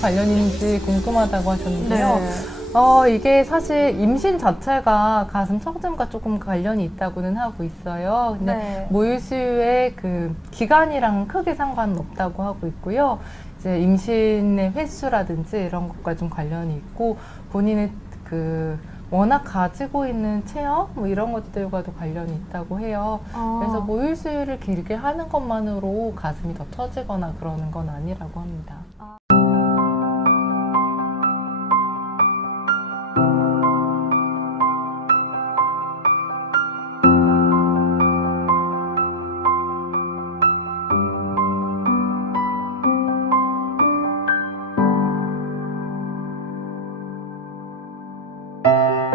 관련이 있는지 궁금하다고 하셨는데요. 네. 어, 이게 사실 임신 자체가 가슴 청점과 조금 관련이 있다고는 하고 있어요. 근데 네. 모유 수유의 그 기간이랑 크게 상관은 없다고 하고 있고요. 이제 임신의 횟수라든지 이런 것과 좀 관련이 있고 본인의 그 워낙 가지고 있는 체형 뭐 이런 것들과도 관련이 있다고 해요. 아. 그래서 모유 수유를 길게 하는 것만으로 가슴이 더 처지거나 그러는 건 아니라고 합니다. 아.